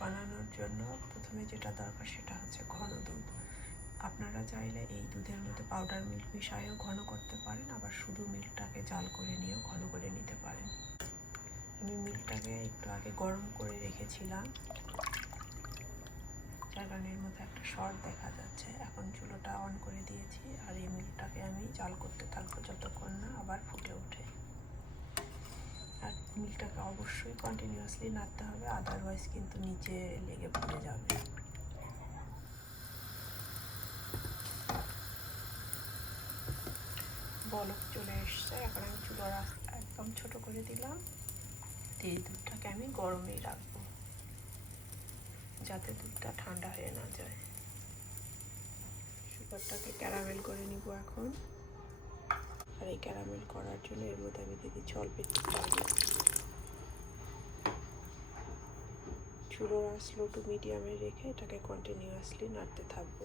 বানানোর জন্য প্রথমে যেটা দরকার সেটা হচ্ছে ঘন দুধ। আপনারা চাইলে এই দুধের মধ্যে পাউডার মিল্ক মিশায়েও ঘন করতে পারেন, আবার শুধু মিল্কটাকে জাল করে নিয়েও ঘন করে নিতে পারেন। আমি মিল্কটাকে একটু আগে গরম করে রেখেছিলাম। যার কারণে এর মধ্যে একটা শর্ট দেখা যাচ্ছে। এখন চুলোটা অন করে দিয়েছি, আর এই মিল্কটাকে আমি জাল করতে থাকব যতক্ষণ না আবার ফুটে ওঠে অবশ্যই কন্টিনিউয়াসলি নাড়তে হবে আদারওয়াইজ কিন্তু নিচে লেগে পড়ে যাবে। বলক চলে এসছে, এখন আমি চুলোর একদম ছোট করে দিলাম। দিয়ে দুধটাকে আমি গরমেই রাখব, যাতে দুধটা ঠান্ডা হয়ে না যায়। সুগারটাকে ক্যারামেল করে নিব এখন। আর এই ক্যারামেল করার জন্য এর মধ্যে আমি দিচ্ছি অল্প একটু পানি চুলো স্লো টু মিডিয়ামে রেখে এটাকে কন্টিনিউয়াসলি নাড়তে থাকব।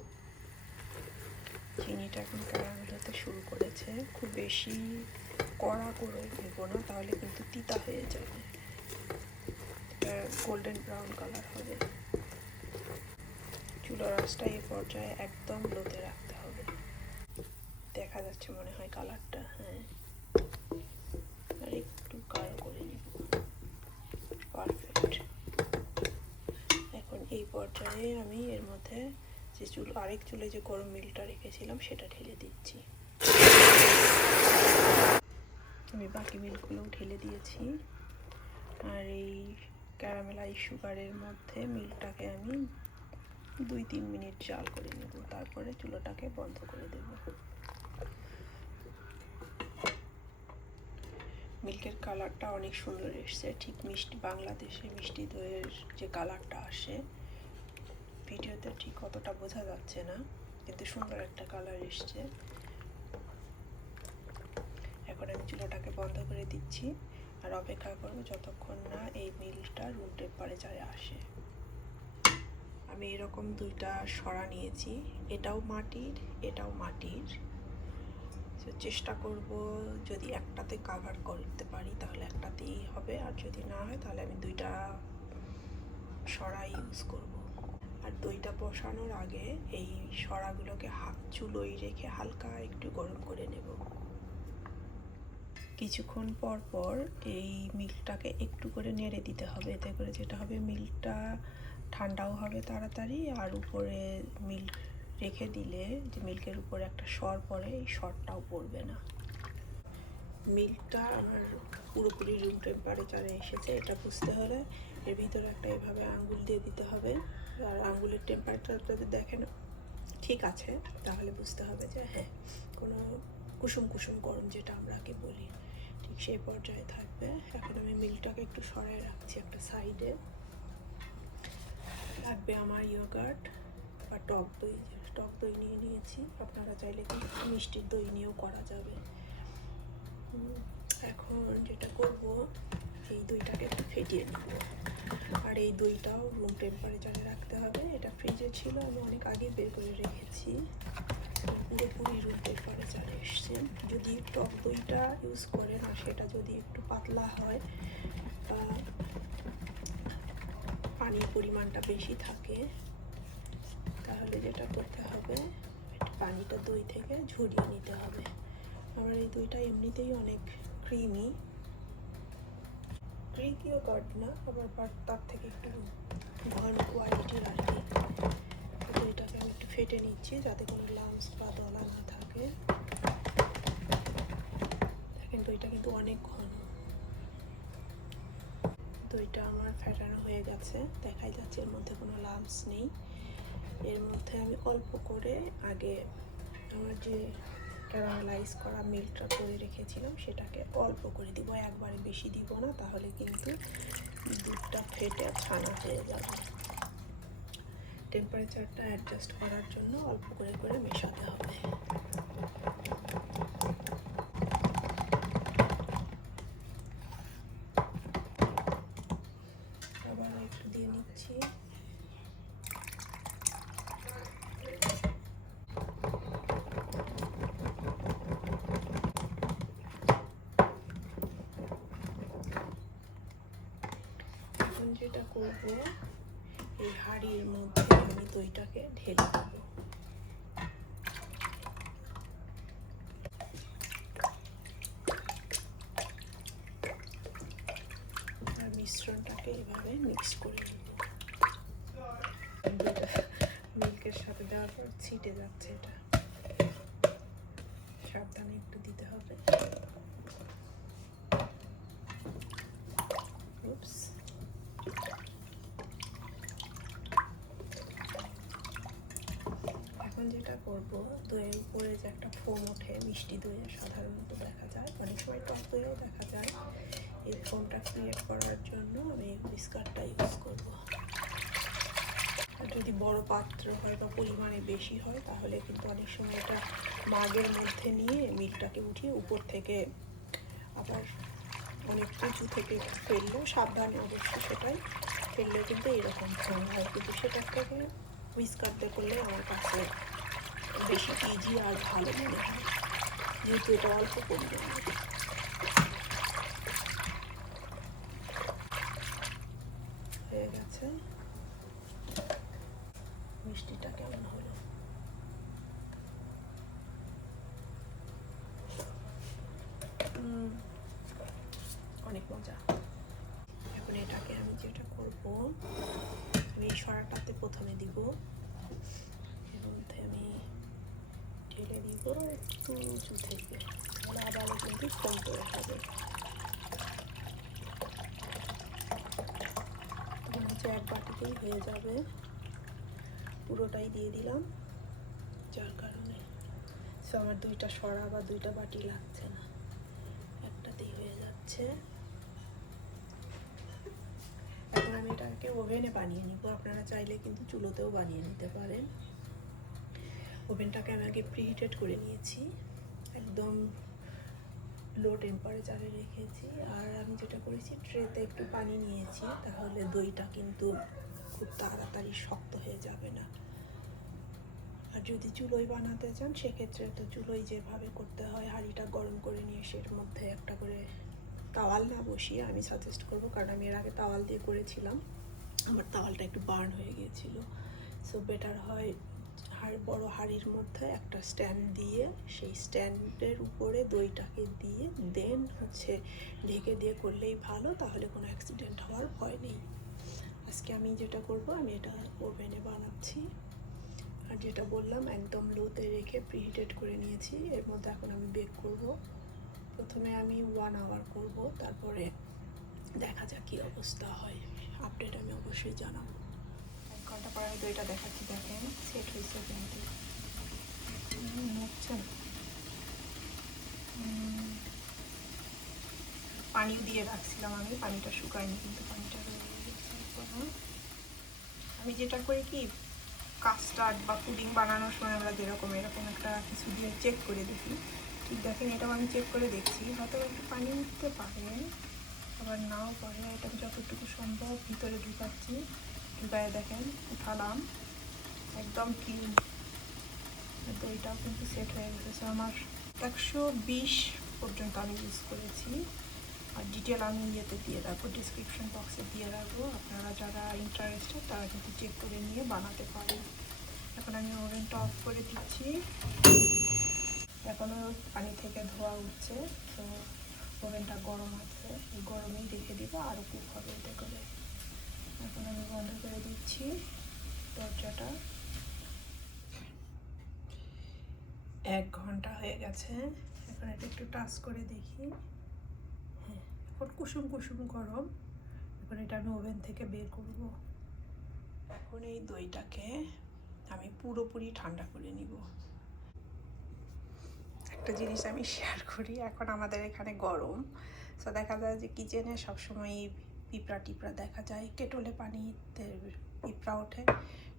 চিনিটা এখন ক্যারামেল হতে শুরু করেছে, খুব বেশি কড়া করে দেব না, তাহলে কিন্তু তিতা হয়ে যাবে। গোল্ডেন ব্রাউন কালার হবে। চুলোর আঁচটা এই পর্যায়ে একদম লোতে রাখতে হবে। দেখা যাচ্ছে মনে হয় কালারটা হ্যাঁ আর একটু কালো করে নিব পারফেক্ট এখন পর্যায়ে আমি এর মধ্যে যে চুল, আরেক চুলে যে গরম মিলটা রেখেছিলাম, সেটা ঢেলে দিচ্ছি। আমি বাকি মিল্কগুলোও ঢেলে দিয়েছি। আর এই ক্যারামেলাই সুগারের মধ্যে মিল্কটাকে আমি দুই তিন মিনিট জাল করে নেব। তারপরে চুলোটাকে বন্ধ করে দেব। মিল্কের কালারটা অনেক সুন্দর এসছে। ঠিক মিষ্টি, বাংলাদেশে মিষ্টি দইয়ের যে কালারটা আসে ভিডিওতে ঠিক অতটা বোঝা যাচ্ছে না, কিন্তু সুন্দর একটা কালার এসছে। এখন আমি চুলোটাকে বন্ধ করে দিচ্ছি আর অপেক্ষা করব যতক্ষণ না এই মিলটা রুম টেম্পারেচারে আসে। আমি এরকম দুইটা সরা নিয়েছি, এটাও মাটির এটাও মাটির। চেষ্টা করব যদি একটাতে কাভার করতে পারি তাহলে একটাতেই হবে, আর যদি না হয় তাহলে আমি দুইটা সরা ইউজ করব। আর দইটা বসানোর আগে এই সরাগুলোকে চুলোই রেখে হালকা একটু গরম করে নেব। কিছুক্ষণ পর পর এই মিল্কটাকে একটু করে নেড়ে দিতে হবে। এতে করে যেটা হবে মিল্কটা ঠান্ডাও হবে তাড়াতাড়ি আর উপরে মিল্ক রেখে দিলে যে মিল্কের উপরে একটা সর পড়ে, এই সরটাও পড়বে না। মিল্কটা আমার পুরোপুরি রুম টেম্পারেচারে এসেছে, এটা বুঝতে হলে এর ভিতরে একটা এভাবে আঙ্গুল দিয়ে দিতে হবে। আর আঙ্গুলের টেম্পারেচার যদি দেখেন, ঠিক আছে, তাহলে বুঝতে হবে যে হ্যাঁ কোনো কুসুম কুসুম গরম যেটা আমরা আগে বলি, ঠিক সেই পর্যায়ে থাকবে। এখন আমি মিল্কটাকে একটু সরাই রাখছি একটা সাইডে লাগবে আমার ইয়োগার্ট বা টক দই টক দই নিয়ে নিয়েছি। আপনারা চাইলে মিষ্টির দই নিয়েও করা যাবে। এখন যেটা করব এই দইটাকে একটু ফেটিয়ে নেব। আর এই দইটাও রুম টেম্পারেচারে রাখতে হবে। এটা ফ্রিজে ছিল, আমি অনেক আগে বের করে রেখেছি। পুরোপুরি রুম টেম্পারেচারে এসছে। যদি টক দইটা ইউজ করেন আর সেটা যদি একটু পাতলা হয় বা পানির পরিমাণটা বেশি থাকে, তাহলে যেটা করতে হবে পানিটা দই থেকে ঝরিয়ে নিতে হবে। আমার এই দইটা এমনিতেই অনেক ক্রিমি ক্রিকিও গার্ড না আবার বাট তার থেকে একটু ঘন কোয়ালিটির আর কি। দইটাকে আমি একটু ফেটে নিচ্ছি যাতে কোনো লামস বা দলা না থাকে। দেখেন দইটা কিন্তু অনেক ঘন। দইটা আমার ফেটানো হয়ে গেছে। দেখাই যাচ্ছে এর মধ্যে কোনো লামস নেই। এর মধ্যে আমি অল্প করে আগে আমার যে ক্যারামেলাইজ করা মিল্কটা করে রেখেছিলাম, সেটাকে অল্প করে দিব, একবারে বেশি দিব না, তাহলে কিন্তু দুধটা ফেটে ছানা হয়ে যাবে। টেম্পারেচারটা অ্যাডজাস্ট করার জন্য অল্প করে করে মেশাতে হবে আবার একটু দিয়ে নিচ্ছি এখন যেটা করব। এই হাঁড়ির মধ্যে আমি দইটাকে ঢেলে দেবো আর মিশ্রণটাকে এভাবে মিক্স করে নেব মিল্কের সাথে দেওয়ার পর ছিটে যাচ্ছে এটা সাবধানে একটু দিতে হবে Oops. এখন যেটা করব। দইয়ের উপরে যে একটা ফোম ওঠে, মিষ্টি দইয়ে সাধারণত দেখা যায়। অনেক সময় টক দইয়েও দেখা যায়। এই ফোমটা ক্রিয়েট করার জন্য আমি বিস্কারটা ইউজ করব। যদি বড় পাত্র হয় বা পরিমাণে বেশি হয়, তাহলে কিন্তু অনেক সময় এটা মাগের মধ্যে নিয়ে মিল্কটাকে উঠিয়ে উপর থেকে আবার অনেক উঁচু থেকে ফেললেও সাবধানে অবশ্যই সেটাই ফেললে কিন্তু এরকম ফোন হয়। কিন্তু সেটা থেকে উইস্কার দিয়ে করলে আমার কাছে বেশি ইজি আর ভালো মনে হয়। যেহেতু এটা অল্প পরিমাণে হয়ে গেছে। মিষ্টিটা কেমন হলো? অনেক মজা। এখন এটাকে আমি যেটা করব আমি সরাটাতে প্রথমে দিব এর মধ্যে আমি ঢেলে দিব একটু উঁচু থেকে তাহলে আবারও কিন্তু কম করে তখন এক বাটিতেই হয়ে যাবে পুরোটাই দিয়ে দিলাম যার কারণে সো আমার দুইটা সরা বা দুইটা বাটি লাগছে না একটাতেই হয়ে যাচ্ছে এখন আমি এটাকে ওভেনে বানিয়ে নিব। আপনারা চাইলে কিন্তু চুলোতেও বানিয়ে নিতে পারেন। ওভেনটাকে আমি আগে প্রিহিটেড করে নিয়েছি। একদম লো টেম্পারেচারে রেখেছি। আর আমি যেটা করেছি ট্রেতে একটু পানি নিয়েছি, তাহলে দইটা কিন্তু খুব তাড়াতাড়ি শক্ত হয়ে যাবে না। আর যদি চুলোয় বানাতে চান, সেক্ষেত্রে তো চুলোয় যেভাবে করতে হয়, হাঁড়িটা গরম করে নিয়ে সের মধ্যে একটা করে তাওয়াল না বসিয়ে আমি সাজেস্ট করব, কারণ আমি এর আগে তাওয়াল দিয়ে করেছিলাম। আমার তাওয়ালটা একটু বার্ন হয়ে গিয়েছিল। সো বেটার হয় হাড়, বড় হাঁড়ির মধ্যে একটা স্ট্যান্ড দিয়ে, সেই স্ট্যান্ডের উপরে দইটাকে দিয়ে দেন হচ্ছে ঢেকে দিয়ে করলেই ভালো, তাহলে কোনো অ্যাক্সিডেন্ট হওয়ার ভয় নেই। আজকে আমি যেটা করব, আমি এটা ওভেনে বানাচ্ছি। আর যেটা বললাম, একদম লোতে রেখে প্রিহিটেড করে নিয়েছি, এর মধ্যে এখন আমি বেক করব। প্রথমে আমি ওয়ান আওয়ার করব, তারপরে দেখা যাক কী অবস্থা হয়। আপডেট আমি অবশ্যই জানাব। ঘণ্টা পরে আমি দইটা দেখাচ্ছি দেখেন সেট হয়েছে কিন্তু। হুম, নড়ছে না। পানিও দিয়ে রাখছিলাম আমি পানিটা শুকায়নি কিন্তু পানিটা। আমি যেটা করি কি কাস্টার্ড বা পুডিং বানানোর সময় আমরা যেরকম এরকম একটা কিছু দিয়ে চেক করে দেখি। ঠিক দেখেন এটাও আমি চেক করে দেখছি। হয়তো একটু পানি উঠতে পারে আবার নাও পারে। এটা যতটুকু সম্ভব ভিতরে ঢুকাচ্ছি। ঢুকায় দেখেন উঠালাম একদম ক্লিন দইটাও কিন্তু সেট হয়ে গেছে। আমার একশো বিশ পর্যন্ত আমি ইউজ করেছি। আর ডিটেল আমি ইয়েতে দিয়ে রাখব ডিসক্রিপশন বক্সে দিয়ে রাখব। আপনারা যারা ইন্টারেস্টেড তারা কিন্তু চেক করে নিয়ে বানাতে পারেন। এখন আমি ওভেনটা অফ করে দিচ্ছি। এখনও পানি থেকে ধোয়া উঠছে। তো ওভেনটা গরম আছে। গরমেই রেখে দিব। আরও কুক হবে এতে করে। এখন আমি বন্ধ করে দিচ্ছি দরজাটা। এক ঘণ্টা হয়ে গেছে, এখন এটা একটু টাচ করে দেখি। হ্যাঁ এখন কুসুম কুসুম গরম, এখন এটা আমি ওভেন থেকে বের করব। এখন এই দইটাকে আমি পুরোপুরি ঠান্ডা করে নিব। একটা জিনিস আমি শেয়ার করি, এখন আমাদের এখানে গরম। তো দেখা যায় যে কিচেনে সবসময় পিঁপড়া টিপড়া দেখা যায়, কেটলে পানিতে পিঁপড়া ওঠে।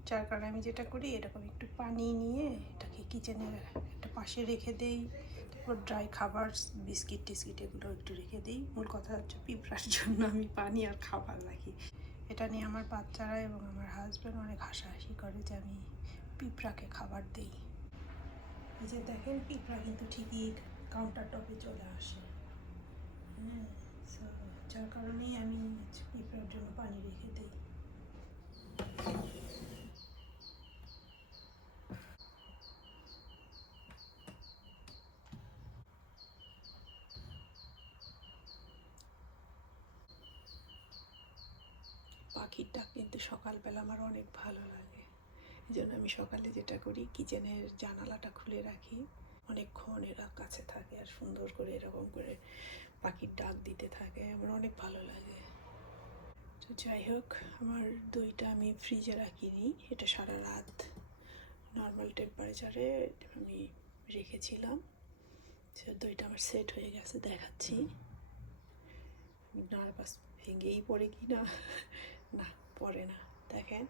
যার কারণে আমি যেটা করি, এরকম একটু পানি নিয়ে এটাকে কিচেনের একটা পাশে রেখে দেই। তারপর ড্রাই খাবার, বিস্কিট টিস্কিট এগুলো একটু রেখে দিই। মূল কথা হচ্ছে পিঁপড়ার জন্য আমি পানি আর খাবার রাখি। এটা নিয়ে আমার বাচ্চারা এবং আমার হাজব্যান্ড অনেক হাসাহাসি করে যে আমি পিঁপড়াকে খাবার দিই। এই যে দেখেন, পিঁপড়া কিন্তু ঠিকই কাউন্টার টপে চলে আসে। হ্যাঁ যার কারণেই আমি পিঁপড়ার জন্য পানি রেখে দিই। পাখির ডাক কিন্তু সকালবেলা আমার অনেক ভালো লাগে। এই জন্য আমি সকালে যেটা করি, কিচেনের জানালাটা খুলে রাখি। অনেকক্ষণ এরা কাছে থাকে আর সুন্দর করে এরকম করে পাখির ডাক দিতে থাকে, আমার অনেক ভালো লাগে। তো যাই হোক, আমার দইটা আমি ফ্রিজে রাখিনি, এটা সারা রাত নর্মাল টেম্পারেচারে আমি রেখেছিলাম। সে দইটা আমার সেট হয়ে গেছে, দেখাচ্ছি। নার্ভাস ভেঙেই পড়ে কি না? না, পড়ে না, দেখেন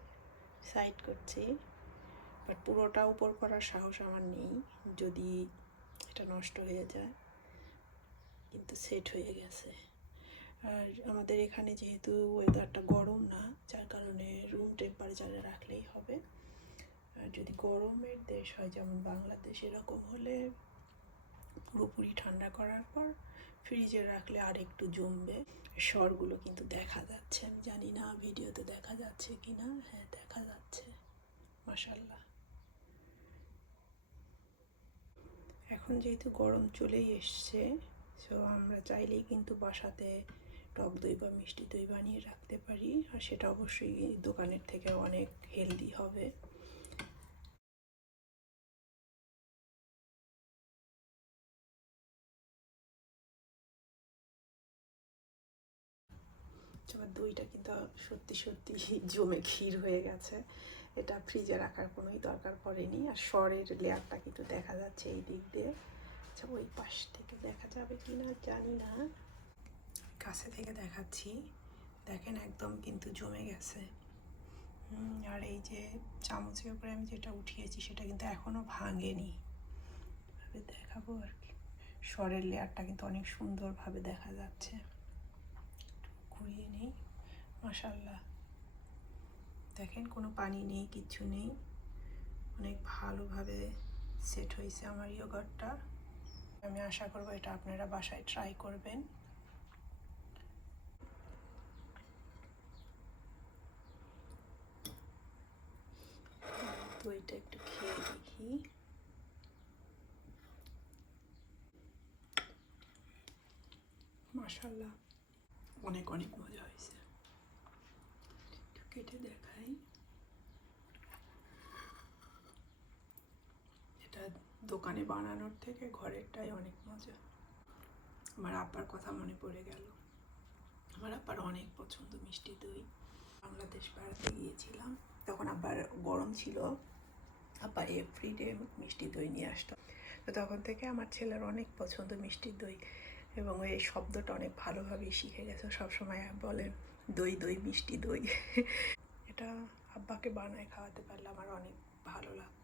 সাইড করছি। বাট পুরোটা উপর করার সাহস আমার নেই, যদি এটা নষ্ট হয়ে যায়। কিন্তু সেট হয়ে গেছে। আর আমাদের এখানে যেহেতু ওয়েদারটা গরম না, যার কারণে রুম টেম্পারেচারে রাখলেই হবে। আর যদি গরমের দেশ হয়, যেমন বাংলাদেশ, এরকম হলে পুরোপুরি ঠান্ডা করার পর ফ্রিজে রাখলে আর একটু জমবে। স্বরগুলো কিন্তু দেখা যাচ্ছে, আমি জানি না ভিডিওতে দেখা যাচ্ছে কি না হ্যাঁ দেখা যাচ্ছে। মাসাল্লাহ এখন যেহেতু গরম চলেই এসছে সো আমরা চাইলেই কিন্তু বাসাতে টক দই বা মিষ্টি দই বানিয়ে রাখতে পারি, আর সেটা অবশ্যই দোকানের থেকে অনেক হেলদি হবে। দইটা কিন্তু সত্যি সত্যি জমে ক্ষীর হয়ে গেছে, এটা ফ্রিজে রাখার কোনোই দরকার পড়েনি, আর স্বরের লেয়ারটা কিন্তু দেখা যাচ্ছে এই দিক দিয়ে। আচ্ছা ওই পাশ থেকে দেখা যাবে কি না জানি না। কাছে থেকে দেখাচ্ছি। দেখেন একদম কিন্তু জমে গেছে। আর এই যে চামচের উপরে আমি যেটা উঠিয়েছি, সেটা কিন্তু এখনও ভাঙেনি। এভাবে দেখাবো আর কি। স্বরের লেয়ারটা কিন্তু অনেক সুন্দরভাবে দেখা যাচ্ছে। ঘুরিয়ে নেই। মাসাল্লাহ দেখেন, কোনো পানি নেই, কিচ্ছু নেই। অনেক ভালোভাবে সেট হয়েছে আমার ইয়োগারটা আমি আশা করব এটা আপনারা বাসায় ট্রাই করবেন। দইটা একটু খেয়ে দেখি। মাশাল্লাহ অনেক অনেক মজা হয়েছে। একটু কেটে দেখাই এটা দোকানে বানানোর থেকে ঘরেরটাই অনেক মজা। আমার আব্বার কথা মনে পড়ে গেল। আমার আব্বার অনেক পছন্দ মিষ্টি দই। বাংলাদেশ বেড়াতে গিয়েছিলাম। তখন আব্বার গরম ছিল। আব্বা এভরিডে মিষ্টি দই নিয়ে আসতো। তো তখন থেকে আমার ছেলের অনেক পছন্দ মিষ্টি দই এবং এই শব্দটা অনেক ভালোভাবেই শিখে গেছে। সবসময় বলেন দই দই, মিষ্টি দই। এটা আব্বাকে বানায় খাওয়াতে পারলে আমার অনেক ভালো লাগতো।